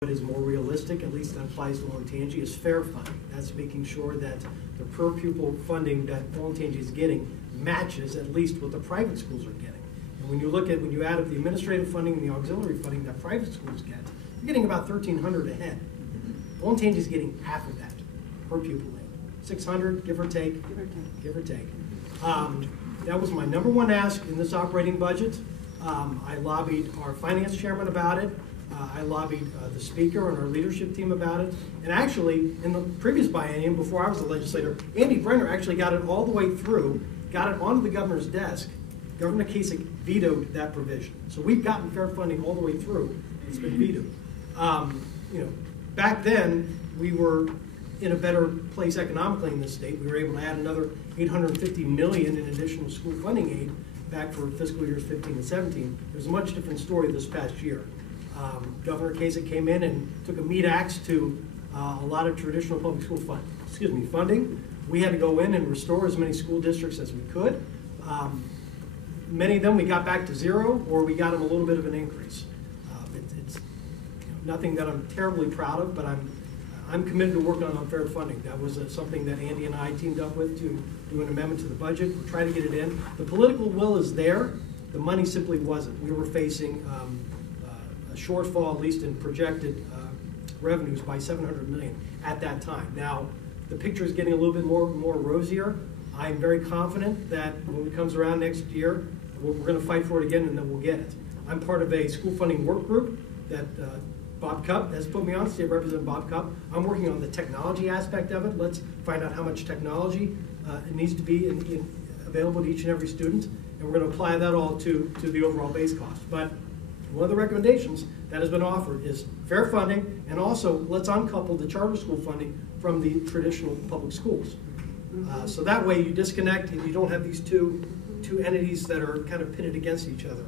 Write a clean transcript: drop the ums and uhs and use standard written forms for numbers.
What is more realistic, at least that applies to Olentangy, is fair funding. That's making sure that the per pupil funding that Olentangy is getting matches at least what the private schools are getting. And when you add up the administrative funding and the auxiliary funding that private schools get, you're getting about $1,300 ahead. Olentangy is getting half of that per pupil aid. $600, give or take. Give or take. That was my #1 ask in this operating budget. I lobbied our finance chairman about it. I lobbied the speaker and our leadership team about it. And actually, in the previous biennium, before I was a legislator, Andy Brenner actually got it all the way through, got it onto the governor's desk. Governor Kasich vetoed that provision. So we've gotten fair funding all the way through. It's been vetoed. Back then, we were in a better place economically in this state. We were able to add another $850 million in additional school funding aid back for fiscal years 15 and 17. It was a much different story this past year. Governor Kasich came in and took a meat axe to a lot of traditional public school funding. We had to go in and restore as many school districts as we could. Many of them we got back to zero, or we got them a little bit of an increase. It's nothing that I'm terribly proud of, but I'm committed to working on fair funding. That was something that Andy and I teamed up with to do an amendment to the budget. We're trying to get it in. The political will is there. The money simply wasn't. We were facing a shortfall, at least in projected revenues, by $700 million at that time. Now, the picture is getting a little bit more rosier. I'm very confident that when it comes around next year, we're going to fight for it again, and then we'll get it. I'm part of a school funding work group that Bob Cupp has put me on, State Representative Bob Cupp. I'm working on the technology aspect of it. Let's find out how much technology needs to be available to each and every student, and we're going to apply that all to the overall base cost. But one of the recommendations that has been offered is fair funding, and also let's uncouple the charter school funding from the traditional public schools. So that way you disconnect and you don't have these two entities that are kind of pitted against each other.